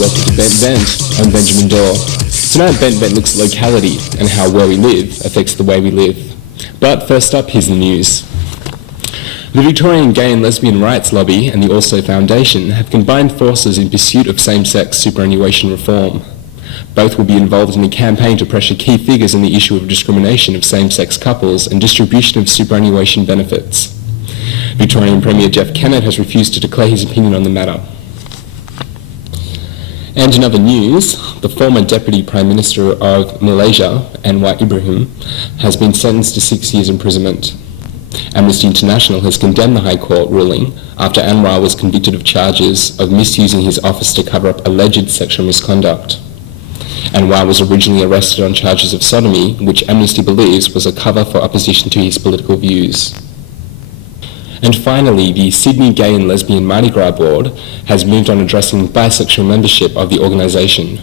Welcome to Bent Vent. I'm Benjamin Doyle. Tonight Bent Vent looks at locality and how where we live affects the way we live. But first up, here's the news. The Victorian Gay and Lesbian Rights Lobby and the Also Foundation have combined forces in pursuit of same-sex superannuation reform. Both will be involved in a campaign to pressure key figures on the issue of discrimination of same-sex couples and distribution of superannuation benefits. Victorian Premier Jeff Kennett has refused to declare his opinion on the matter. And in other news, the former Deputy Prime Minister of Malaysia, Anwar Ibrahim, has been sentenced to 6 years imprisonment. Amnesty International has condemned the High Court ruling after Anwar was convicted of charges of misusing his office to cover up alleged sexual misconduct. Anwar was originally arrested on charges of sodomy, which Amnesty believes was a cover for opposition to his political views. And finally, the Sydney Gay and Lesbian Mardi Gras Board has moved on addressing bisexual membership of the organisation.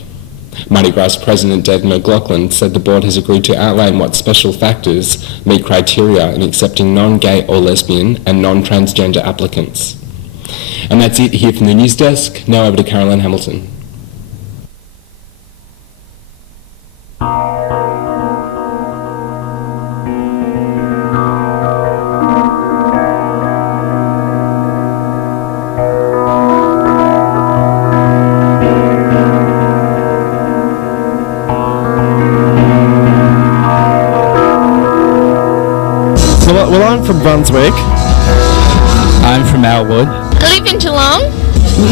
Mardi Gras President Dave McLaughlin said the board has agreed to outline what special factors meet criteria in accepting non-gay or lesbian and non-transgender applicants. And that's it here from the news desk. Now over to Caroline Hamilton. Well, I'm from Brunswick. I'm from Elwood. I live in Geelong.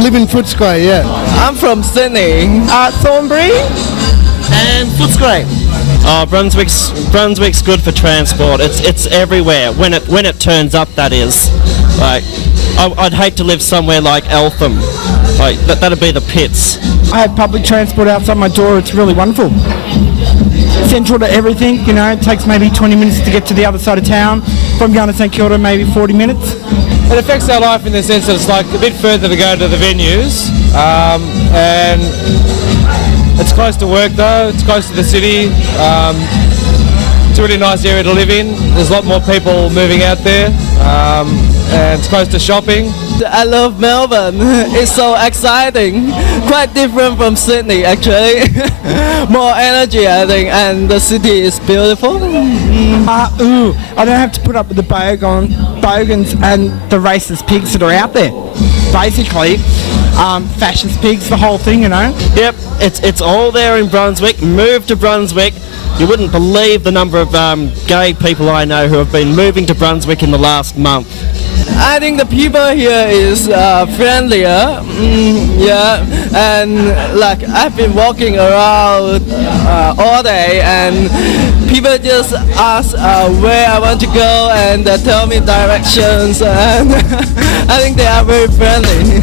Live in Footscray, yeah. I'm from Sydney. Thornbury and Footscray. Oh, Brunswick's good for transport. It's everywhere. When it turns up, that is. Like, I'd hate to live somewhere like Eltham. Like that'd be the pits. I have public transport outside my door. It's really wonderful. Central to everything, you know, it takes maybe 20 minutes to get to the other side of town. From going to St Kilda, maybe 40 minutes. It affects our life in the sense that it's like a bit further to go to the venues, and it's close to work though, it's close to the city. It's a really nice area to live in. There's a lot more people moving out there, and it's close to shopping. I love Melbourne. It's so exciting. Quite different from Sydney actually. More energy I think, and the city is beautiful. I don't have to put up with the bogans and the racist pigs that are out there. Basically, fascist pigs, the whole thing, you know. Yep, it's all there in Brunswick. Move to Brunswick. You wouldn't believe the number of gay people I know who have been moving to Brunswick in the last month. I think the people here is friendlier, yeah, and like I've been walking around all day and people just ask where I want to go and tell me directions, and I think they are very friendly.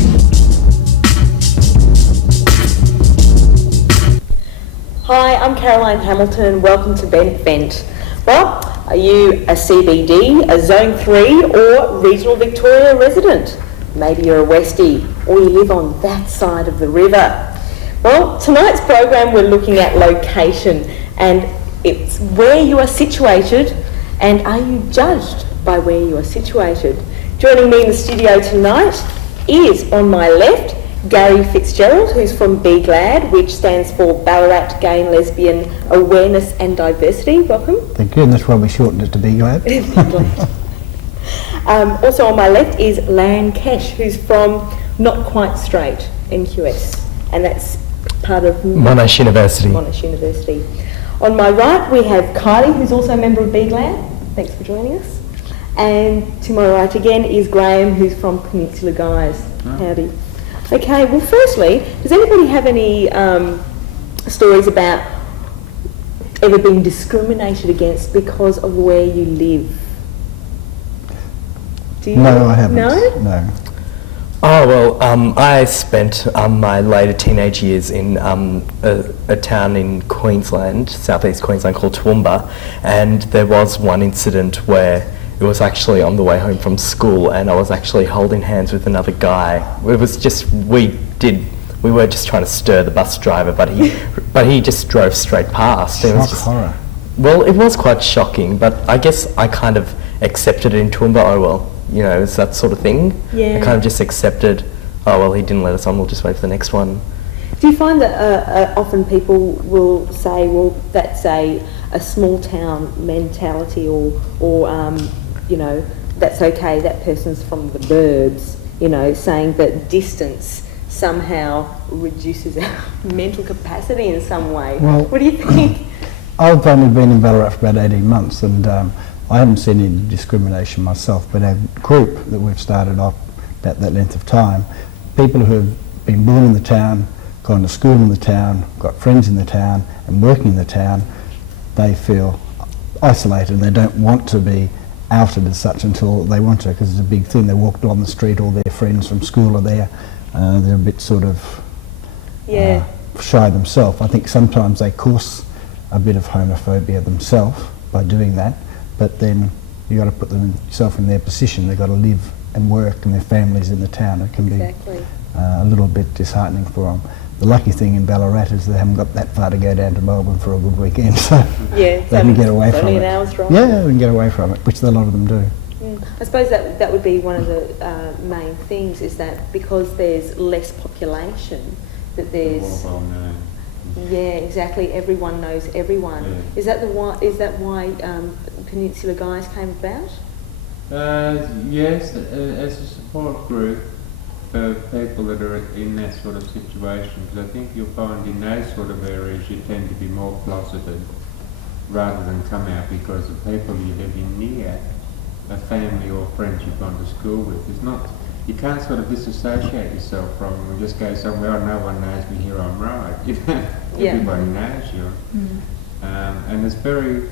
Hi, I'm Caroline Hamilton. Welcome to Bent Vent. Well, are you a CBD, a Zone 3 or regional Victoria resident? Maybe you're a Westie or you live on that side of the river. Well, tonight's program we're looking at location, and it's where you are situated, and are you judged by where you are situated? Joining me in the studio tonight is, on my left, Gary Fitzgerald, who's from Be Glad, which stands for Ballarat Gay and Lesbian Awareness and Diversity. Welcome. Thank you, and that's why we shortened it to Be Glad. Be Glad. Also on my left is Lan Kesh, who's from Not Quite Straight, NQS, and that's part of Monash University. Monash University. On my right we have Kylie, who's also a member of Be Glad. Thanks for joining us. And to my right again is Graham, who's from Peninsula Guys. Howdy. Okay, well firstly, does anybody have any stories about ever being discriminated against because of where you live? Do you? No, I haven't. No? Oh, well, I spent my later teenage years in a town in Queensland, southeast Queensland, called Toowoomba, and there was one incident where it was actually on the way home from school and I was actually holding hands with another guy. It was just, we were just trying to stir the bus driver, but he just drove straight past. It was just, horror. well, it was quite shocking, but I guess I kind of accepted it in Toowoomba. Oh well, you know, it's that sort of thing. Yeah. I kind of just accepted, oh well, he didn't let us on, we'll just wait for the next one. Do you find that often people will say, well, that's a small town mentality, or you know, that's okay, that person's from the burbs, you know, saying that distance somehow reduces our mental capacity in some way? Well, what do you think? I've only been in Ballarat for about 18 months and I haven't seen any discrimination myself, but our group that we've started off about that length of time, people who have been born in the town, gone to school in the town, got friends in the town and working in the town, they feel isolated and they don't want to be outed as such until they want to, because it's a big thing. They walk along the street, all their friends from school are there, they're a bit sort of shy themselves. I think sometimes they cause a bit of homophobia themselves by doing that, but then you got to put themselves in their position. They've got to live and work and their families in the town. It can be a little bit disheartening for them. The lucky thing in Ballarat is they haven't got that far to go down to Melbourne for a good weekend, so they can get away from it. An hour's drive. Yeah, they can get away from it, which a lot of them do. I suppose that would be one of the main things, is that because there's less population, that there's exactly, everyone knows everyone. Yeah. Is that why Peninsula Guys came about? Yes, as a support group for people that are in that sort of situation, because I think you'll find in those sort of areas you tend to be more closeted rather than come out because the people you live in near, a family or friends you've gone to school with. It's not, you can't sort of disassociate yourself from them and just go somewhere, oh, no one knows me here, I'm right. You know, everybody knows you. And it's a very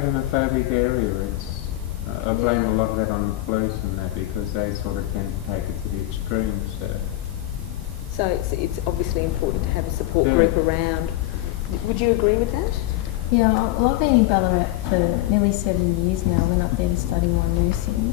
homophobic area. I blame a lot of that on the police and that, because they sort of tend to take it to the extremes. So it's obviously important to have a support group around. Would you agree with that? Yeah, well, I've been in Ballarat for nearly 7 years now. I went up there to study my nursing.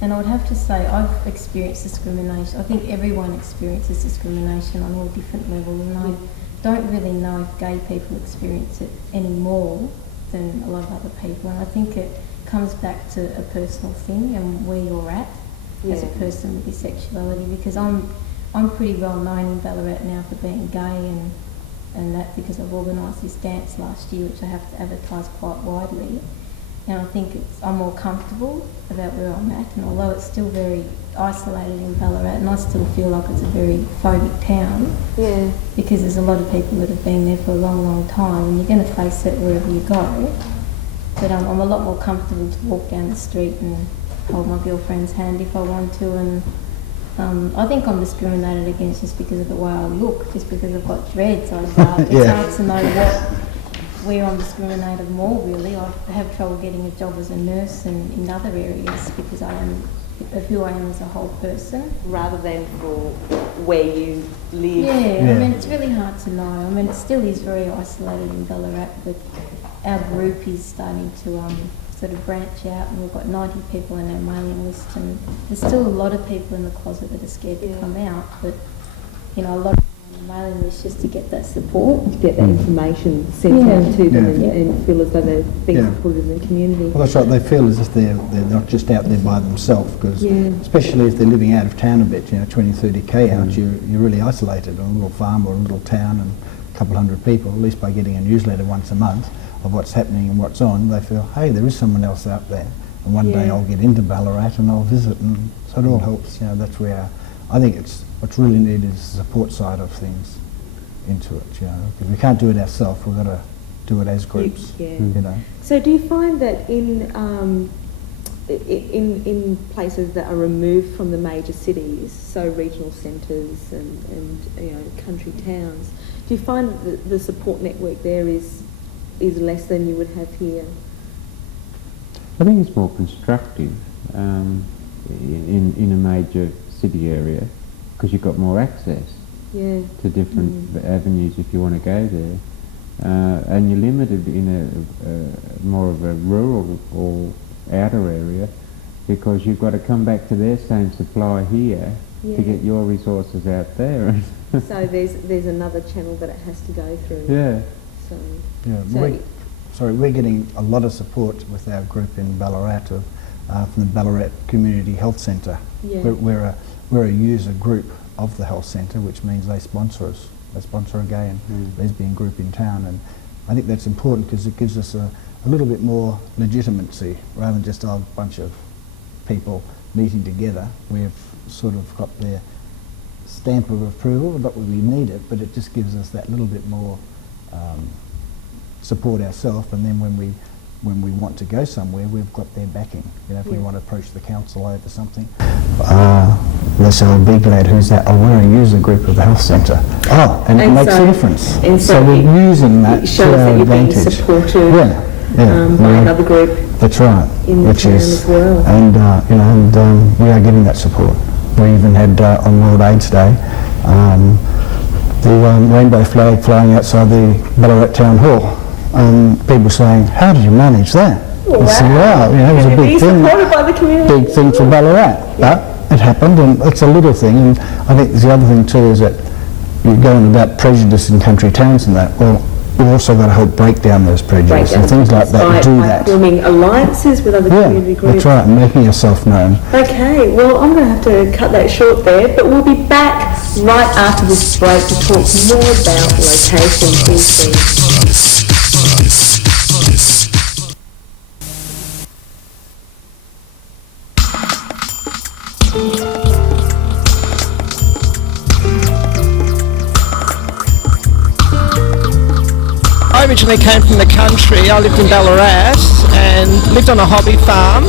And I would have to say I've experienced discrimination. I think everyone experiences discrimination on all different levels, and I don't really know if gay people experience it any more than a lot of other people. And I think it comes back to a personal thing and where you're at as a person with your sexuality, because I'm pretty well known in Ballarat now for being gay, and that because I've organised this dance last year, which I have to advertise quite widely. And I think I'm more comfortable about where I'm at, and although it's still very isolated in Ballarat, and I still feel like it's a very phobic town, because there's a lot of people that have been there for a long, long time, and you're going to face it wherever you go. But I'm a lot more comfortable to walk down the street and hold my girlfriend's hand if I want to, and I think I'm discriminated against just because of the way I look, just because I've got dreads. It's hard to know where I'm discriminated more, really. I have trouble getting a job as a nurse and in other areas because of who I am as a whole person. Rather than for where you live. I mean, it's really hard to know. I mean, it still is very isolated in Ballarat, but our group is starting to sort of branch out, and we've got 90 people in our mailing list, and there's still a lot of people in the closet that are scared to come out, but you know, a lot of people on the mailing list just to get that support, to get that information sent out to them and feel as though they're being supported in the community. Well, that's right, they feel as if they're not just out there by themselves, because especially if they're living out of town a bit, 20, 30k out, you're really isolated on a little farm or a little town and a couple hundred people. At least by getting a newsletter once a month of what's happening and what's on, they feel, hey, there is someone else out there, and one day I'll get into Ballarat and I'll visit, and so it all helps. That's where I think what's really needed is the support side of things into it. Because we can't do it ourselves, we've got to do it as groups. So do you find that in in places that are removed from the major cities, so regional centres and country towns, do you find that the support network there is less than you would have here? I think it's more constructive in a major city area because you've got more access to different avenues if you want to go there. And you're limited in a more of a rural or outer area because you've got to come back to their same supply here to get your resources out there. So there's another channel that it has to go through. Yeah. We're getting a lot of support with our group in Ballarat from the Ballarat Community Health Centre. Yeah. We're a user group of the health centre, which means they sponsor us. They sponsor a gay and lesbian group in town, and I think that's important because it gives us a little bit more legitimacy rather than just a bunch of people meeting together. We've sort of got their stamp of approval, not that we need it, but it just gives us that little bit more support ourselves, and then when we want to go somewhere, we've got their backing. If we want to approach the council over something, they say, "Oh, be glad, who's that?" "Oh, we're a user group of the health centre." Oh, and it makes a difference. And so we're using that to our that you're advantage. being supported by another group. That's right. In the town as well. And we are getting that support. We even had on World AIDS Day the rainbow flag flying outside the Ballarat Town Hall. People saying, "How did you manage that?" Wow. I said, "Wow, it was a big thing. By the community. Big thing for Ballarat." But it happened, and it's a little thing. And I think the other thing too is that you're going about prejudice in country towns and that. Well, we've also got to help break down those prejudices and things like that. Do that. Forming alliances with other community groups. That's right, and making yourself known. Okay, well, I'm going to have to cut that short there, but we'll be back right after this break to talk more about location. Please see. I originally came from the country. I lived in Ballarat and lived on a hobby farm.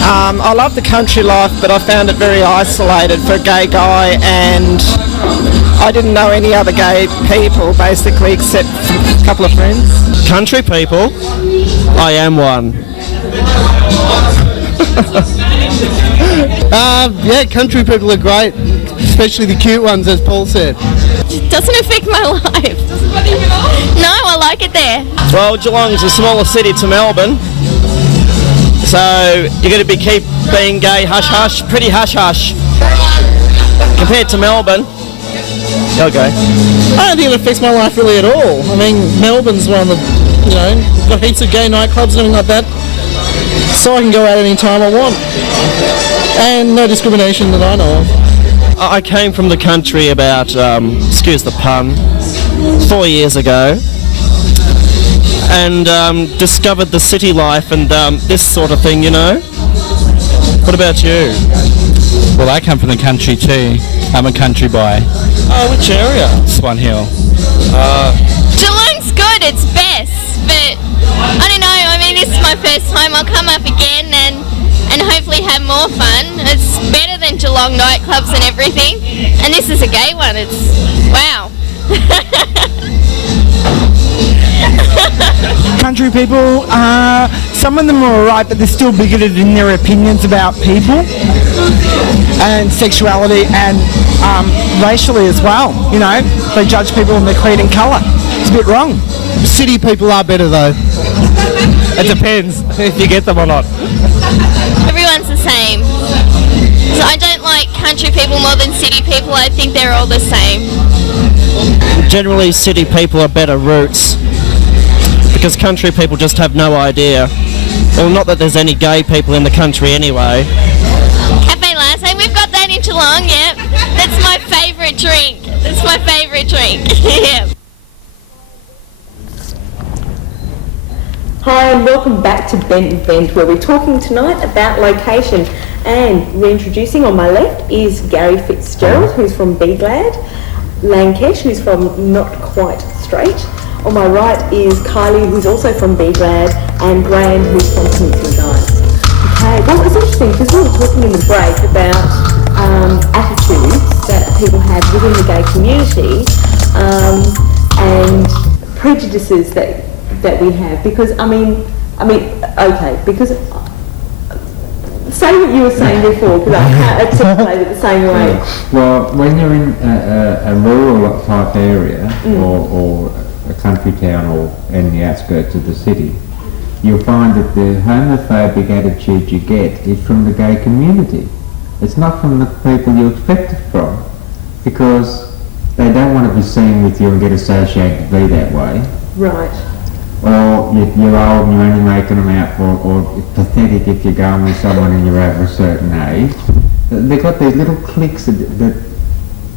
I love the country life, but I found it very isolated for a gay guy, and I didn't know any other gay people basically except a couple of friends. Country people? I am one. Yeah, country people are great, especially the cute ones, as Paul said. It doesn't affect my life. No, I like it there. Well, Geelong's a smaller city to Melbourne, so you're going to keep being gay hush-hush, pretty hush-hush. Compared to Melbourne, okay. I don't think it affects my life really at all. I mean, Melbourne's one of the, got heaps of gay nightclubs and everything like that, so I can go out any time I want. And no discrimination that I know of. I came from the country about, excuse the pun, 4 years ago, and discovered the city life and this sort of thing, What about you? Well, I come from the country too. I'm a country boy. Oh, which area? Swan Hill. Geelong's good, it's best, but I don't know, I mean, this is my first time. I'll come up again and hopefully have more fun. It's better than Geelong nightclubs and everything, and this is a gay one. It's wow. Country people, some of them are alright, but they're still bigoted in their opinions about people and sexuality and racially as well. They judge people on their creed and colour. It's a bit wrong. City people are better though. It depends if you get them or not. Everyone's the same. So I don't like country people more than city people. I think they're all the same. Generally, city people are better roots, because country people just have no idea. Well, not that there's any gay people in the country anyway. Cafe Latte, we've got that in Geelong, yeah. That's my favourite drink. That's my favourite drink. Yeah. Hi and welcome back to Bent Vent, where we're talking tonight about location. And reintroducing on my left is Gary Fitzgerald, who's from Be Glad, Lankesh, who's from Not Quite Straight. On my right is Kylie, who's also from Be Glad, and Graham, who's from Peninsula Guides. Okay, well, it's interesting because we were talking in the break about attitudes that people have within the gay community and prejudices that we have. Because because say what you were saying before, because I can't articulate it the same way. Well, when you're in a rural type area or a country town or in the outskirts of the city, you'll find that the homophobic attitude you get is from the gay community. It's not from the people you expect it from, because they don't want to be seen with you and get associated to be that way. Right. Or you're old and you're only making them out, or pathetic if you're going with someone and you're over a certain age. They've got these little cliques that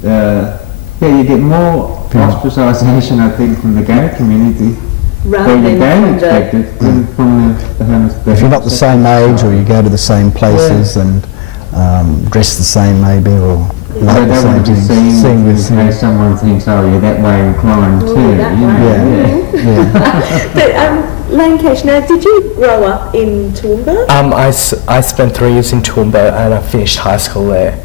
you get more ostracisation, I think, from the gay community Rather than you than expected than from the homosexual. If you're not the same age, or you go to the same places and dress the same maybe, or like They the don't want to same be things. seen with in case someone thinks, oh, you're that way inclined too. that You know? way. Yeah. But, Lankesh, now, did you grow up in Toowoomba? I spent 3 years in Toowoomba and I finished high school there.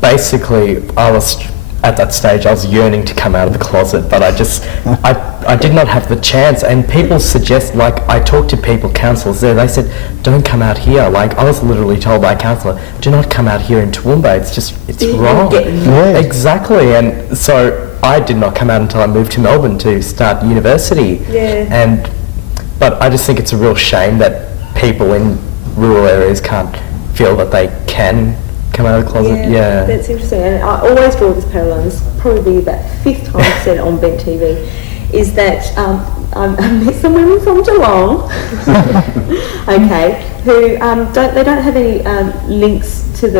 Basically, I was at that stage, I was yearning to come out of the closet, but I did not have the chance. And people suggest, like, I talked to people, counsellors there, they said, don't come out here. Like, I was literally told by a counsellor, do not come out here in Toowoomba. It's wrong. Exactly. And so I did not come out until I moved to Melbourne to start university. Yeah. But I just think it's a real shame that people in rural areas can't feel that they can come out of the closet. Yeah. That's interesting. And I always draw this parallel, this is probably about the fifth time I've said it on Bent TV, is that I met some women from Geelong, okay, who they don't have any links to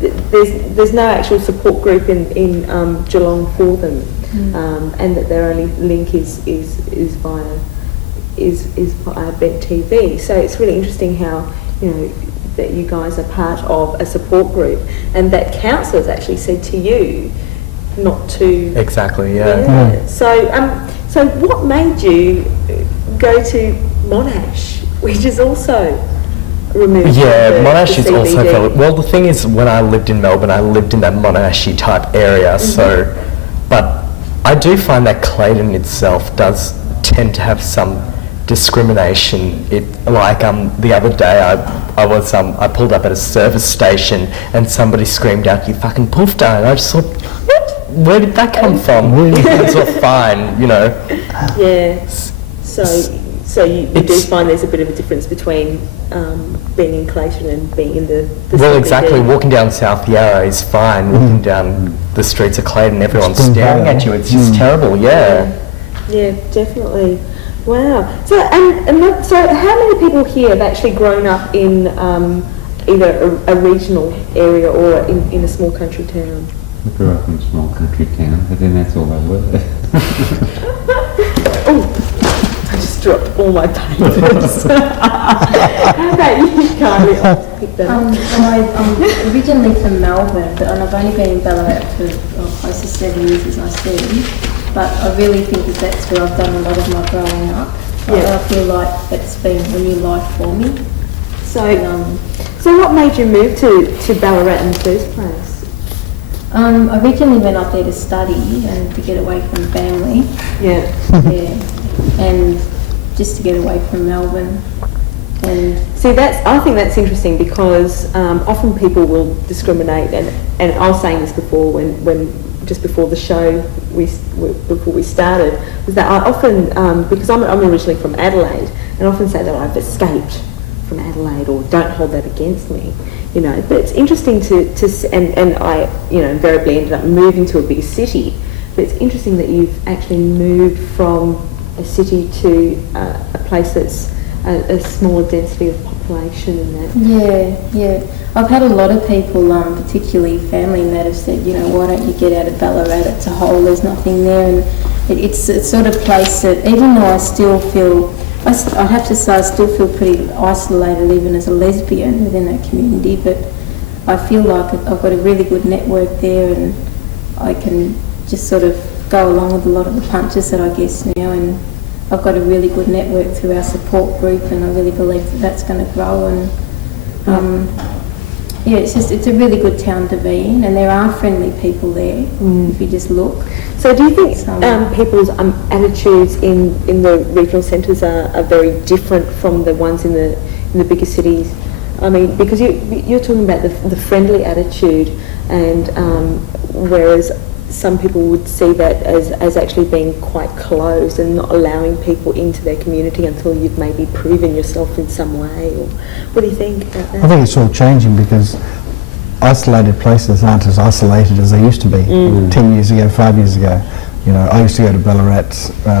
there's no actual support group in Geelong for them, and that their only link is via Bent TV. So it's really interesting how, you know, that you guys are part of a support group, and that counsellors actually said to you not to. Exactly. Yeah. So what made you go to Monash, which is also removed? Yeah, from Monash is the also CBD? well, the thing is, when I lived in Melbourne, I lived in that Monashy type area. So, but I do find that Clayton itself does tend to have some discrimination. The other day I pulled up at a service station and somebody screamed out, "You fucking poofda," and I just thought, what? Where did that come from? It's all fine, you know. Yeah. So you do find there's a bit of a difference between being in Clayton and being in the well, CBD. exactly. Walking down South Yarra is fine. Walking down the streets of Clayton, everyone's staring at you. It's just terrible. Yeah. Yeah, definitely. Wow. So so how many people here have actually grown up in either a regional area or in a small country town? I grew up in a small country town, but then that's all I were. Oh, I just dropped all my papers. How about you, Carly? I'll pick them up. I'm originally from Melbourne, but I've only been in Ballarat for close to 7 years, as I said. But I really think that's where I've done a lot of my growing up. I feel like it's been a new life for me. So what made you move to Ballarat in the first place? I originally went up there to study and to get away from family. Yeah. Yeah. And just to get away from Melbourne. And see, I think that's interesting because often people will discriminate, and I was saying this before when just before the show before we started, was that I often because I'm originally from Adelaide, and often say that I've escaped from Adelaide or don't hold that against me, you know. But it's interesting and I, you know, invariably ended up moving to a bigger city. But it's interesting that you've actually moved from a city to a place that's a smaller density of population and that. Yeah. I've had a lot of people, particularly family, that have said, you know, why don't you get out of Ballarat? It's a hole, there's nothing there. And it's a sort of place that, even though I still feel, I have to say I still feel pretty isolated even as a lesbian within that community, but I feel like I've got a really good network there, and I can just sort of go along with a lot of the punches that I guess now, and I've got a really good network through our support group, and I really believe that that's going to grow. And yeah, it's a really good town to be in, and there are friendly people there if you just look. So do you think people's attitudes in the regional centres are very different from the ones in the bigger cities? I mean, because you're talking about the friendly attitude, and whereas some people would see that as actually being quite closed and not allowing people into their community until you've maybe proven yourself in some way. Or what do you think about that? I think it's all changing because isolated places aren't as isolated as they used to be 10 years ago, 5 years ago. You know, I used to go to Ballarat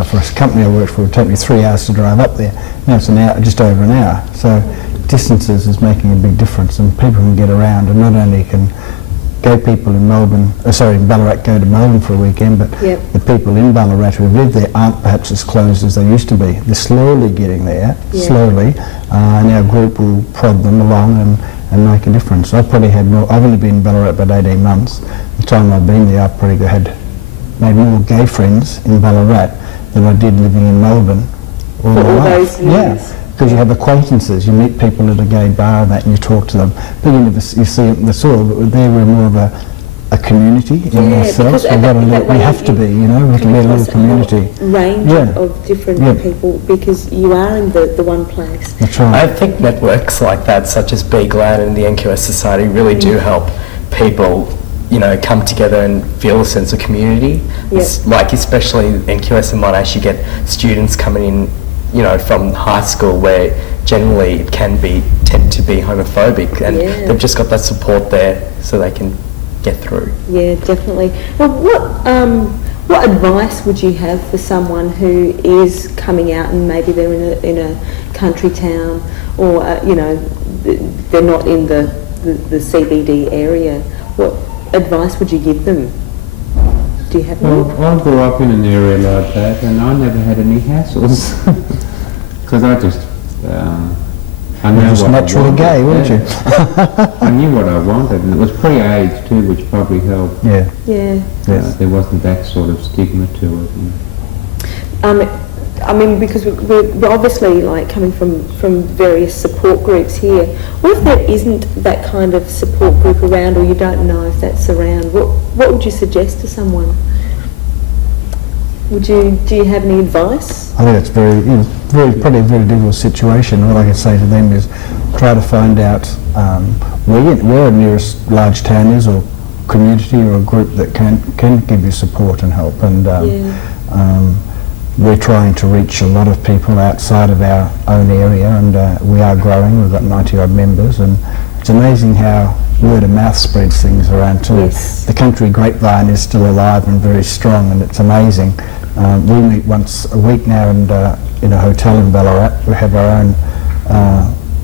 for a company I worked for. It would take me 3 hours to drive up there. Now it's an hour, just over an hour. So distances is making a big difference, and people can get around, and not only can gay people in Ballarat go to Melbourne for a weekend, but the people in Ballarat who live there aren't perhaps as closed as they used to be. They're slowly getting there, slowly, and our group will prod them along and make a difference. I've probably had more, I've only been in Ballarat about 18 months. The time I've been there, I've probably made more gay friends in Ballarat than I did living in Melbourne all my life. Yeah. Because you have acquaintances, you meet people at a gay bar and that, and you talk to them. But you see it in the soil, but there we're more of a community in ourselves. We have to be, you know, we can be a little community. Range of different people, because you are in the one place. That's right. I think networks like that, such as BGLAD and the NQS Society, really do help people, you know, come together and feel a sense of community. Like especially NQS and Monash, you get students coming in, you know, from high school where generally it can tend to be homophobic, and they've just got that support there so they can get through. Yeah, definitely. Well, what advice would you have for someone who is coming out and maybe they're in a country town, or you know, they're not in the CBD area? What advice would you give them? Do you have any? Well, I grew up in an area like that, and I never had any hassles because I just I knew just naturally gay, weren't you? I knew what I wanted, and it was pre-AIDS too, which probably helped. There wasn't that sort of stigma to it. I mean, because we're obviously like coming from various support groups here. What if there isn't that kind of support group around, or you don't know if that's around? What would you suggest to someone? Do you have any advice? I think it's probably a very difficult situation. What I can say to them is try to find out where a nearest large town is, or community, or a group that can give you support and help. And we're trying to reach a lot of people outside of our own area, and we are growing. We've got 90 odd members, and it's amazing how word of mouth spreads things around too. The country grapevine is still alive and very strong, and it's amazing. We meet once a week now, and in a hotel in Ballarat. We have our own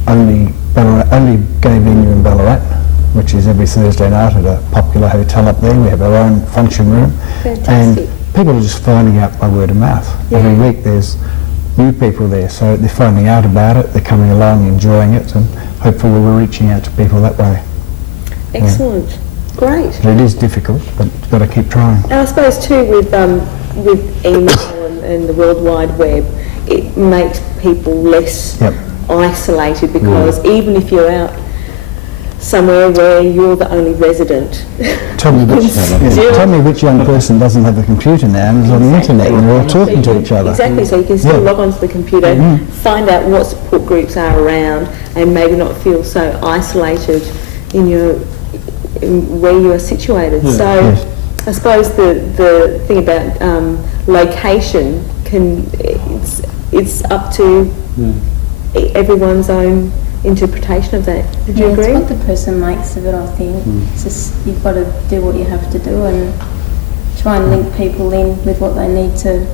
only gay venue in Ballarat, which is every Thursday night at a popular hotel up there. We have our own function room. Fantastic. And people are just finding out by word of mouth. Every week there's new people there, so they're finding out about it, they're coming along, enjoying it, and hopefully we're reaching out to people that way. Excellent. Great. But it is difficult, but you've got to keep trying. And I suppose too with email and the World Wide Web, it makes people less isolated, because even if you're out somewhere where you're the only resident. Tell me which young person doesn't have a computer now and is on the internet, and we're all talking to each other. Exactly, so you can still log onto the computer, find out what support groups are around, and maybe not feel so isolated in where you are situated. So I suppose the thing about location it's up to everyone's own interpretation of that. Would you agree? It's what the person makes of it, I think. It's just, you've got to do what you have to do and try and link people in with what they need to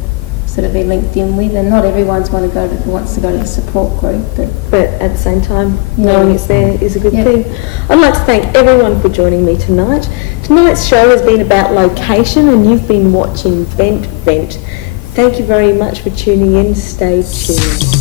sort of be linked in with, and not everyone's wants to go to the support group, but at the same time knowing it's there is a good thing. I'd like to thank everyone for joining me tonight. Tonight's show has been about location, and you've been watching Vent. Thank you very much for tuning in. Stay tuned.